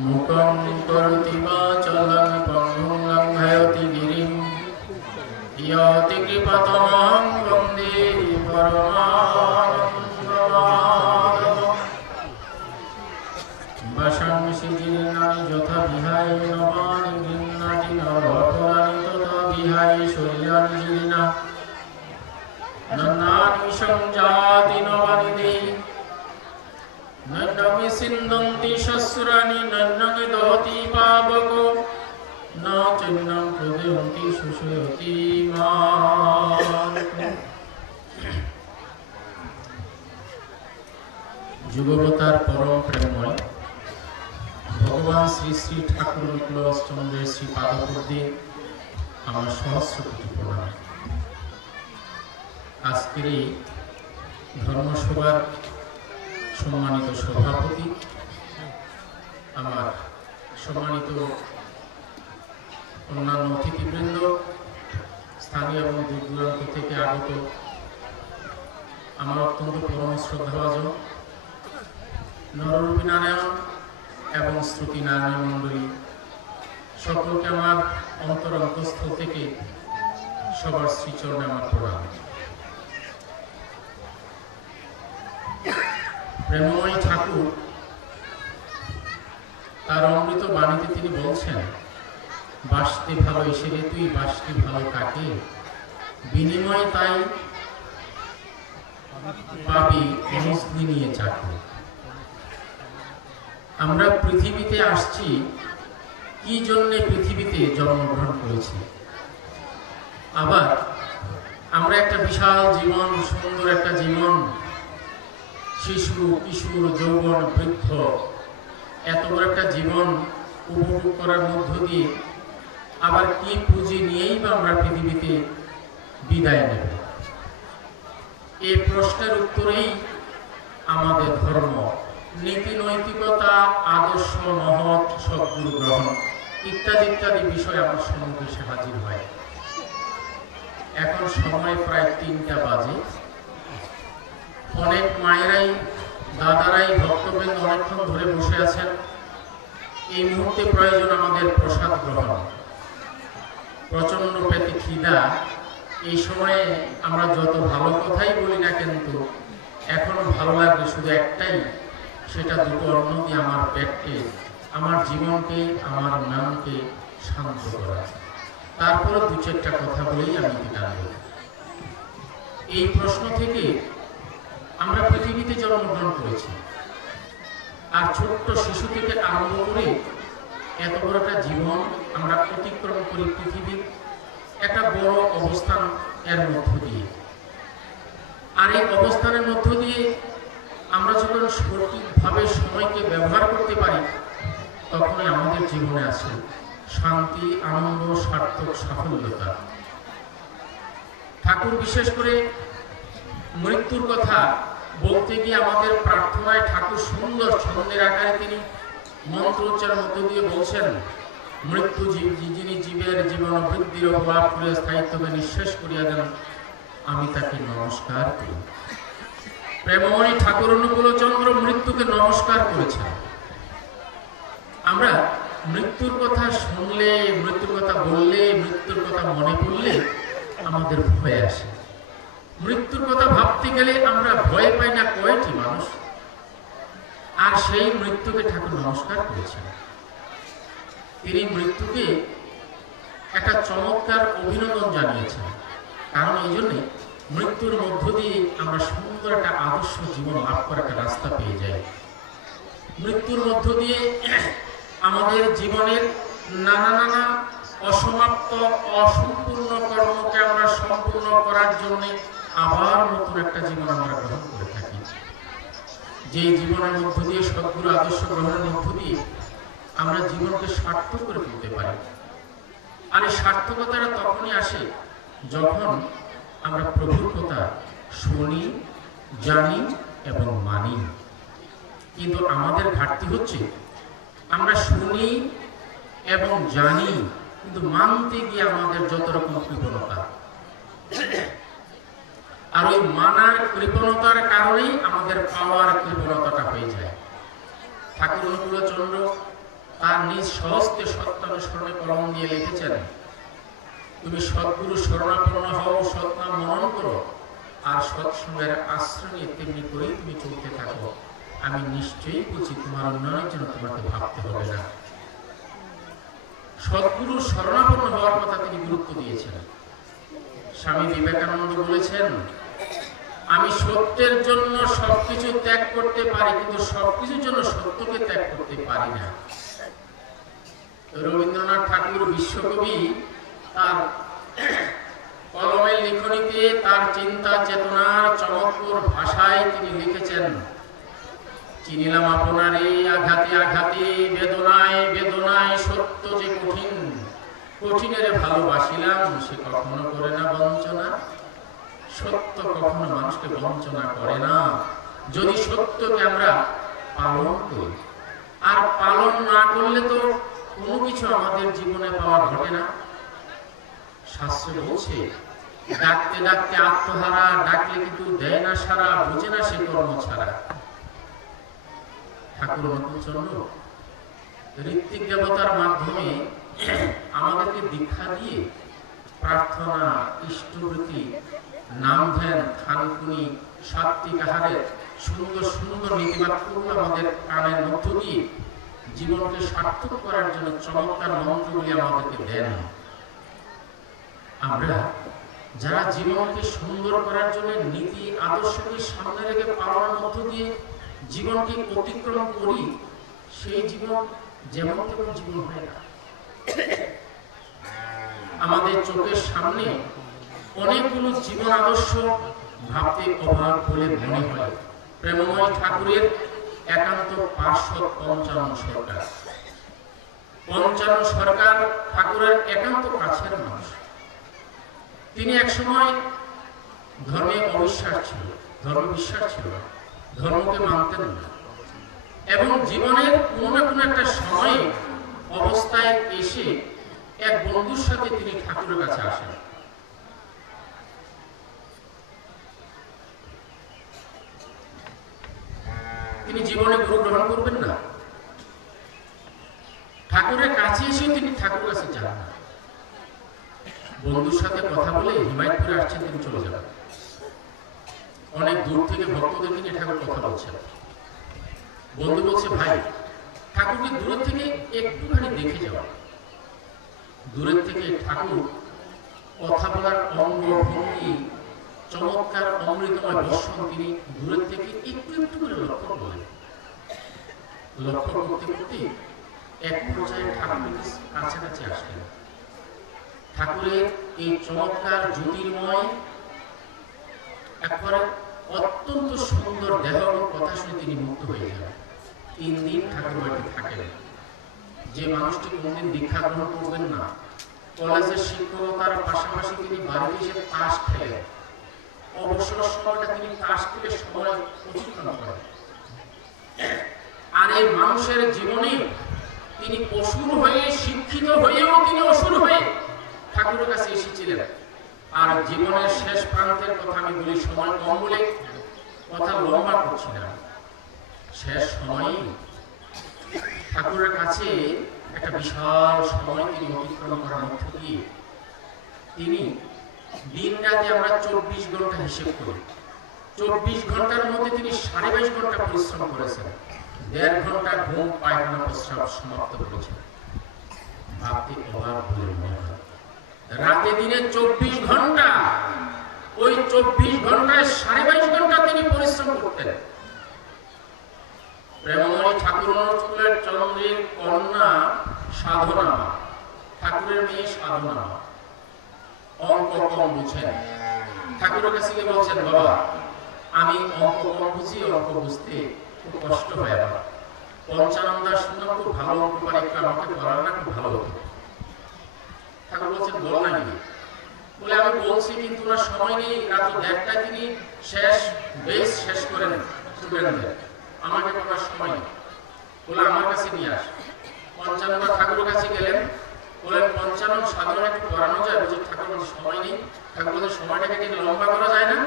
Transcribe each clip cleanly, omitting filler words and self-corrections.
মুখং করোতি বাচালং পঙ্গুং লঙ্ঘয়তি গিরিম ইয়তি কৃপতমহং বন্দে পরমানন্দমাধবম। বশংসি জীর্ণানি যথা বিহায় নবানি গৃহ্ণাতি নভপরাণি তথা বিহায় শৈলানি জীর্ণা নন্নানি সংজাতি নবানি দেহি নন্নমি সিন্দন্তি শস্রাণি নন্নমি দহতি পাবকো ন চৈন্নং প্রদেহন্তি শুষয়তি মাম। যুগবতার পরম প্রেমময় ভগবান শ্রী শ্রী ঠাকুর অনুকূলচন্দ্রের শ্রী পাদপদ্মে আমার সহস্র কোটি প্রণাম। আজকের এই ধর্মসভার সম্মানিত সভাপতি, আমার সম্মানিত অন্যান্য অতিথিবৃন্দ, স্থানীয় এবং দূর দূরান্ত থেকে আগত আমার অত্যন্ত পরম শ্রদ্ধাভাজন নররূপী নারায়ণ এবং শ্রুতি নারায়ণ মণ্ডলী, সকলকে আমার অন্তরস্থল থেকে সবার শ্রীচরণে আমার প্রণাম। প্রেমময় ঠাকুর তার অমৃত বাণীতে তিনি বলছেন, বাসতে ভালো এসে রে তুই, বাসতে ভালো কাকে, বিনিময় তাই পাবি মজলি নিয়ে চাকরি। আমরা পৃথিবীতে আসছি, কি জন্যে পৃথিবীতে জন্মগ্রহণ করেছি, আবার আমরা একটা বিশাল জীবন, সুন্দর একটা জীবন, শিশু, কিশোর, যৌবন, বৃদ্ধ, এত বড় একটা জীবন উপভোগ করার মধ্য দিয়ে আবার কি পুঁজি নিয়েই বা আমরা পৃথিবীতে বিদায় নেব? এই প্রশ্নের উত্তরেই আমাদের ধর্ম, নীতি নৈতিকতা, আদর্শ, মহৎ, সদ্গুরু গ্রহণ ইত্যাদি ইত্যাদি বিষয় আমার সম্মুখে এসে হাজির হয়। এখন সময় প্রায় ৩টা বাজে। অনেক মায়েরাই, দাদারাই, ভক্তবৃন্দ অনেকক্ষণ ধরে বসে আছেন। এই মুহূর্তে প্রয়োজন আমাদের প্রসাদ গ্রহণ। প্রচন্ড পেটে খিদা। এই সময়ে আমরা যত ভালো কথাই বলি না, কিন্তু এখনো ভালো লাগবে শুধু একটাই, সেটা দুটো অন্ন দিয়ে আমার পেটকে, আমার জীবনকে, আমার মনকে শান্ত করা। তারপরে ২-৪টা কথা বলেই আমি বিদায় নেব। এই প্রশ্ন থেকে আমরা পৃথিবীতে জন্মগ্রহণ করেছি, আর ছোট্ট শিশু থেকে আরম্ভ করে এত বড় একটা জীবন আমরা অতিক্রম করি পৃথিবীর একটা বড় অবস্থান এর মধ্য দিয়ে। আর এই অবস্থানের মধ্য দিয়ে আমরা যখন সঠিকভাবে সময়কে ব্যবহার করতে পারি, তখনই আমাদের জীবনে আসে শান্তি, আনন্দ, সার্থক, সাফল্যতা। ঠাকুর বিশেষ করে মৃত্যুর কথা বলতে গিয়ে আমাদের প্রার্থনায় ঠাকুর সুন্দর ছন্দের আকারে তিনি মন্ত্র উচ্চারণ মধ্য দিয়ে বলছেন, মৃত্যু যিনি জীবের জীবন বৃদ্ধির লাভ করে স্থায়িত্বকে নিঃশেষ করিয়া দেন, আমি তাকে নমস্কার করি। প্রেমময় ঠাকুর অনুকূলচন্দ্র মৃত্যুকে নমস্কার করেছেন। আমরা মৃত্যুর কথা শুনলে, মৃত্যুর কথা বললে, মৃত্যুর কথা মনে পড়লে আমাদের ভয় আসে। মৃত্যুর কথা ভাবতে গেলে আমরা ভয় পাই না কয়টি মানুষ? আর সেই মৃত্যুকে ঠাকুর নমস্কার করেছেন। তিনি মৃত্যুকে একটা চমৎকার অভিনন্দন জানিয়েছেন, কারণ এই জন্যে মৃত্যুর মধ্য দিয়ে আমরা সুন্দর একটা আদর্শ জীবন লাভ করার একটা রাস্তা পেয়ে যাই। মৃত্যুর মধ্য দিয়ে আমাদের জীবনের নানা অসমাপ্ত, অসম্পূর্ণ কর্মকে আমরা সম্পূর্ণ করার জন্য আবার নতুন একটা জীবন আমরা গ্রহণ করে থাকি। যে জীবনের মধ্য দিয়ে, সদ্গুরু আদর্শ গ্রহণের মধ্য দিয়ে আমরা জীবনকে সার্থক করে তুলতে পারি। আর এই সার্থকতাটা তখনই আসে যখন আমরা প্রভুর কথা শুনি, জানি এবং মানি। কিন্তু আমাদের ঘাটতি হচ্ছে, আমরা শুনি এবং জানি, কিন্তু মানতে গিয়ে আমাদের যত রকম কৃপণতা, আর ওই মানার কৃপণতার কারণেই আমাদের পাওয়ার কৃপণতাটা হয়ে যায়। ঠাকুর অনুকূলচন্দ্র তার নিজ সহস্তে সত্যানুসরণে কলম দিয়ে লিখেছেন, তুমি সদ্গুরু শরণাপন্ন হও, সৎনাম মনন করো, আর সৎসঙ্গের আশ্রয় নিয়ে তেমনি করেই তুমি চলতে থাকো। আমি নিশ্চয়ই বলছি তোমার উন্নয়নের জন্য তোমাকে ভাবতে হবে না। সদ্গুরু শরণাপন্ন হওয়ার কথা তিনি গুরুত্ব দিয়েছেন। স্বামী বিবেকানন্দ বলেছেন, আমি সত্যের জন্য সবকিছু ত্যাগ করতে পারি, কিন্তু সবকিছুর জন্য সত্যকে ত্যাগ করতে পারি না। রবীন্দ্রনাথ ঠাকুর বিশ্বকবি তার কলমের লিখনীতে তার চিন্তা চেতনার চমৎকার ভাষায় তিনি লিখেছেন, চিনিলাম আপনারে আঘাতে আঘাতে, বেদনায় বেদনায়, সত্য যে কঠিন, কঠিনের ভালোবাসিলাম, সে কখনো করে না বঞ্চনা। সত্য কখনো মানুষকে বঞ্চনা করে না, যদি সত্যকে আমরা পালন করি। আর পালন না করলে তো কোনো কিছু আমাদের জীবনে পাওয়া ঘটে না। শাস্ত্র বলছে, ডাকতে ডাকতে আত্মহারা, ডাকলে কিন্তু দেয় না সারা, বুঝে না সে কর্ম ছাড়া। ঠাকুর নকুলচন্দ্র ঋত্বিক দেবতার মাধ্যমে আমাদেরকে দীক্ষা দিয়ে প্রার্থনা, ইষ্টবৃত্তি, নাম ধ্যান, খানকুনি, সাত্বিক আহারের সুন্দর সুন্দর নীতিবাক্যগুলো আমাদের কানের মধ্য দিয়ে জীবনকে সার্থক করার জন্য চমৎকার মন্ত্রগুলি আমাদেরকে দেন। আমরা যারা জীবনকে সুন্দর করার জন্য নীতি আদর্শকে সামনে রেখে পালনের মধ্য দিয়ে জীবনকে অতিক্রম করি, সেই জীবন যেমন তেমন জীবন হয় না। আমাদের চোখের সামনে অনেকগুলো জীবন আদর্শ ভাবতে অবাক বলে মনে হয়। প্রেমময় ঠাকুরের একান্ত পার্শ্বদ পঞ্চানন সরকার। পঞ্চানন সরকার ঠাকুরের একান্ত কাছের মানুষ। তিনি একসময় ধর্মে অবিশ্বাস ছিল, ধর্ম বিশ্বাস ছিল, ধর্মকে মানতেন না, এবং জীবনের কোনো না কোনো একটা সময়ে অবস্থায় এসে এক বন্ধুর সাথে তিনি ঠাকুরের কাছে আসেন। তিনি জীবনে গুরু গ্রহণ করবেন না, ঠাকুরের কাছে এসেও তিনি ঠাকুরের কাছে যান না। বন্ধুর সাথে কথা বলে হিমায়তপুরে আসছেন, তিনি চলে যাবেন। অনেক দূর থেকে ভক্তদের নিয়ে ঠাকুর কথা বলছেন। বন্ধু বলছে, ভাই ঠাকুরকে দূরের থেকে একটুখানি দেখে যাওয়া। দূরের থেকে ঠাকুর কথা বলার অঙ্গ ভঙ্গি, চমৎকার অমৃতময় দর্শন তিনি দূরের থেকে একটু একটু করে লক্ষ্য করেন। লক্ষ্য করতে করতে এক পর্যায়ে ঠাকুরের কাছাকাছি আসলেন। ঠাকুরের এই চমৎকার জ্যোতির্ময় একবারে অত্যন্ত সুন্দর দেহ কথা শুনে তিনি মুক্ত হয়ে যান। 3 দিন ঠাকুর বাড়িতে থাকেন। যে মানুষটি কোনদিন দীক্ষা গ্রহণ করবেন না, কলেজের শিক্ষকতার পাশাপাশি তিনি বাড়িতে এসে তাস খেলেন। অবসর সময়টা তিনি তাস খেলে সময় অতিক্রম করেন। আর এই মানুষের জীবনে তিনি অসুর হয়ে, শিক্ষিত হয়েও তিনি অসুর হয়ে ঠাকুরের কাছে এসেছিলেন। আর জীবনের শেষ প্রান্তের কথা আমি বলি, সময় কম বলে কথা লম্বা করছি না। শেষ সময়ে ঠাকুরের কাছে একটা বিশাল সময় তিনি অতিক্রম করার মধ্য দিয়ে তিনি দিন রাতে আমরা 24 ঘন্টা হিসেব করি। 24 ঘন্টার মধ্যে তিনি 22.5 ঘন্টা পরিশ্রম করেছেন। 1.5 ঘন্টা ঘুম, পায়খানা, প্রস্রাব সমাপ্ত করেছেন। ভাবতে অবাক বলে মনে হয়। রাতে দিনে 24 ঘন্টা, ওই 24 ঘন্টায় 22.5 ঘন্টা তিনি পরিশ্রম করতেন। প্রেমময় ঠাকুর অনুকূলের চন্দ্রের কন্যা সাধনা, ঠাকুরের মেয়ে সাধনা অঙ্ক কম বুঝেন। ঠাকুরের কাছে গিয়ে বলছেন, বাবা আমি অঙ্ক কম বুঝি, অঙ্ক বুঝতে খুব কষ্ট হয় আমার। পঞ্চানন্দা শুনলাম খুব ভালো অঙ্ক পারে, একটু আমাকে বলার না, খুব ভালো হতো। ঠাকুর বলছেন, বল না কি? বলে, আমি বলছি কিন্তু না সময় নেই। রাত 1:30টায় তিনি বেশ শেষ করেন স্টুডেন্টদের, আমাকে পড়ার সময় নেই। বলে, আমার কাছে নিয়ে আস। পঞ্চানন্দা ঠাকুরের কাছে গেলেন, বলেন, পঞ্চানন সাধারণ একটু পড়ানো যায়? বলছে, ঠাকুর বলছে সময় নেই। ঠাকুর বলছে, সময়টাকে টেনে লম্বা করা যায় না?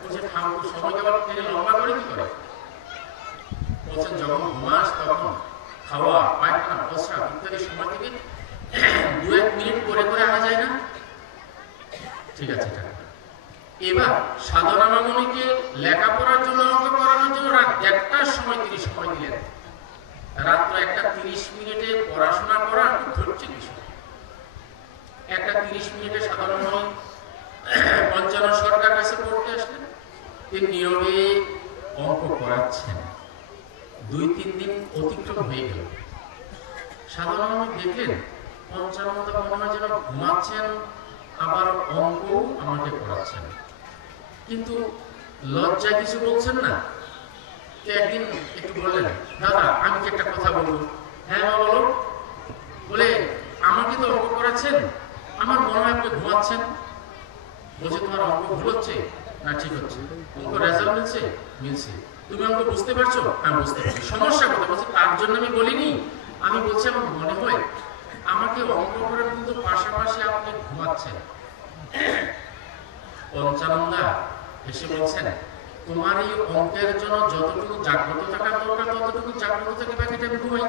বলছে, ঠাকুর সময়কে আবার টেনে লম্বা করে কি করে? বলছেন, যখন ঘুমাস তখন খাওয়া, পায়খানা, প্রস্রাব ইত্যাদি সময় থেকে 2-1 মিনিট করে করে আনা যায় না? ঠিক আছে, এবার সাধনা মামনিকে লেখাপড়ার জন্য, অঙ্ক করানোর জন্য রাত 1টার সময় তিনি সময় দিলেন। রাত্র 1:30 মিনিটে পড়াশোনা করা ধৈর্য বিষয়। 1:30 মিনিটে সাধনা মামনি পঞ্চানন সরকার কাছে পড়তে আসলেন। তিনি নিয়মে অঙ্ক করাচ্ছেন। 2-3 দিন অতিক্রম হয়ে গেল। সাধনা মামনি দেখলেন পঞ্চানন্দা মনে হয় যেন ঘুমাচ্ছেন, আবার অঙ্ক আমাকে করাচ্ছেন, কিন্তু লজ্জা কিছু বলছেন না। একদিন একটু বললেন, দাদা আমি কি একটা কথা বলবো? হ্যাঁ মা বলো। বলে, আমাকে তো অঙ্ক করাচ্ছেন, আমার মনে হয় আপনি ঘুমাচ্ছেন। বলছে, তোমার অঙ্ক ভুল হচ্ছে না ঠিক হচ্ছে? অঙ্ক রেজাল্ট মিলছে? মিলছে। তুমি অঙ্ক বুঝতে পারছো? হ্যাঁ বুঝতে পারছি। সমস্যা কোথায়? বলছে, তার জন্য আমি বলিনি, আমি বলছি আমার মনে হয় আমাকে অঙ্ক করার কিন্তু পাশাপাশি আপনি ঘুমাচ্ছেন। পঞ্চানন্দা এসে বলছেন, তোমার এই অঙ্কের জন্য যতটুকু জাগ্রত থাকার দরকার ততটুকু জাগ্রত থাকে, বাকিটা আমি ঘুমাই।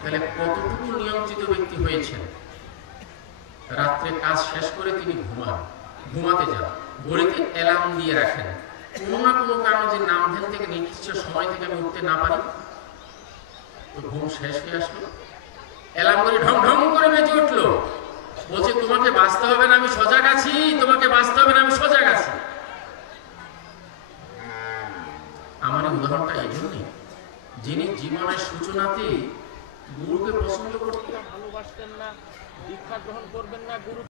তাহলে কতটুকু নিয়ন্ত্রিত ব্যক্তি হয়েছেন? রাত্রে কাজ শেষ করে তিনি ঘুমাতে যান। ঘড়িতে অ্যালার্ম দিয়ে রাখেন, কোনো না কোনো কারণে যে নাম ধ্যান থেকে নির্দিষ্ট সময় থেকে আমি উঠতে না পারি। তো ঘুম শেষ হয়ে আসলো, অ্যালার্ম করে ঢং ঢং করে বেজে উঠলো। বলছে, তোমাকে বাঁচতে হবে না, আমি সজাগ আছি, তোমাকে